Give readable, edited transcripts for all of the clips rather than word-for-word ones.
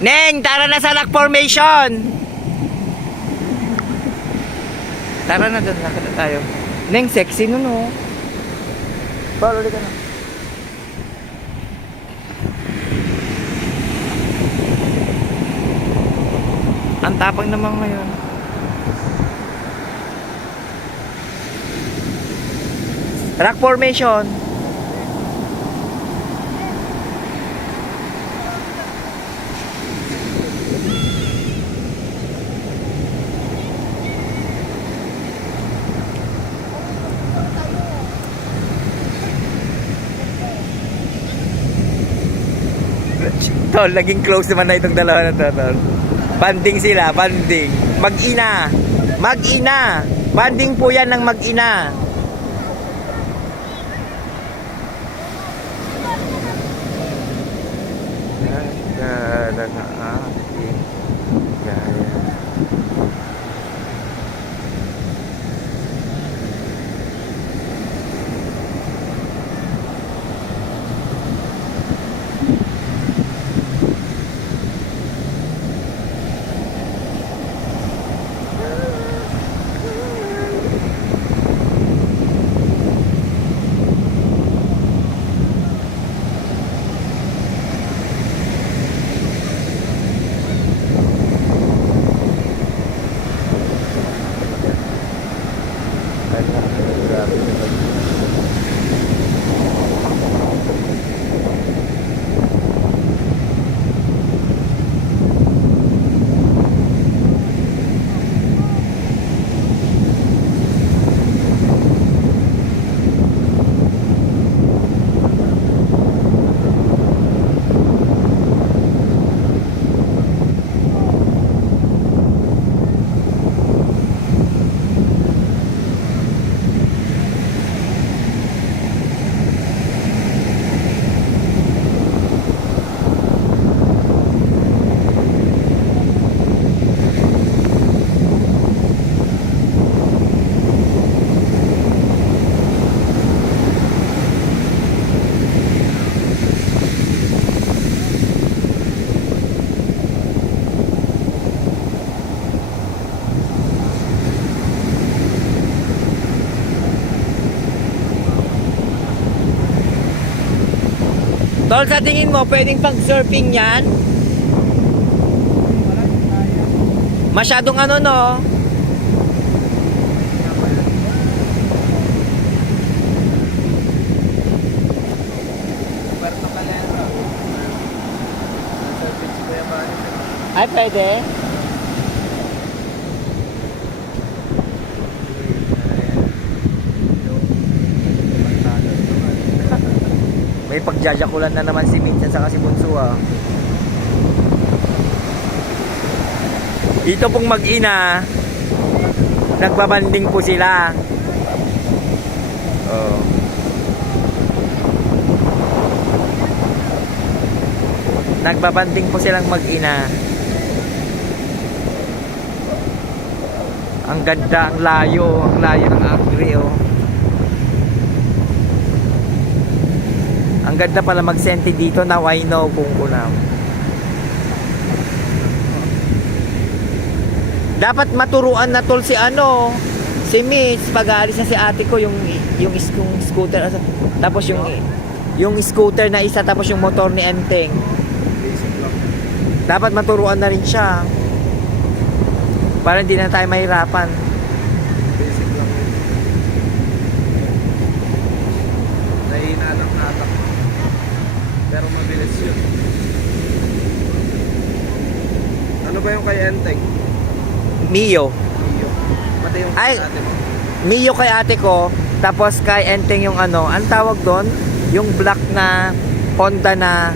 Neng, tara na sa lock formation. Tara na doon, lakad na tayo. Neng, sexy nun oh. Follow ka na. Ang tapang naman ngayon. Rock formation. Tol, naging close naman na itong dalawa na to, tol. Banding sila, banding. Mag-ina. Mag-ina. Banding po yan ng mag-ina. Gala na ating gaya. Tol, sa tingin mo, pwedeng pag-surfing yan? Masyadong ano, no? Ay, pwede? May pagjajakulan na naman si Minsan sa si Bunso ah. Ito pong mag-ina, nagbabanding po sila. Oh. Nagbabanding po silang mag-ina. Ang ganda, ang layo ng Agri oh. Ang ganda pala mag-senti dito. Now I know kung kulam. Dapat maturuan na tol si ano, si Miss, pag-aalis na si ate ko yung scooter, tapos yung scooter na isa, tapos yung motor ni Enteng. Dapat maturuan na rin siya. Para hindi na tayo mahirapan. Basic lang. Nahihina ng hatak. Pero mabilis yun. Ano ba yung kay Enteng? Mio. Mio. Pati yung Ay, ate mo. Mio kay ate ko, tapos kay Enteng yung ano, ang tawag doon, yung black na Honda na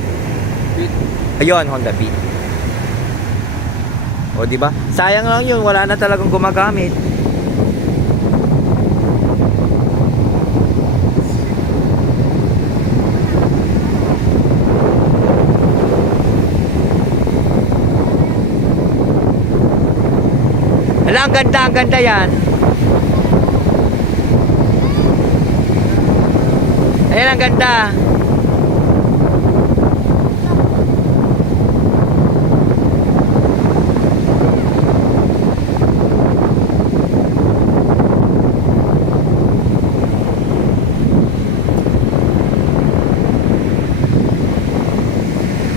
Beat. ayun, Honda Beat. O di ba? Sayang lang yun, wala na talagang gumagamit. Ala, ang ganda yan. Ayan, ang ganda.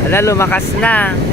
Ala, lumakas na.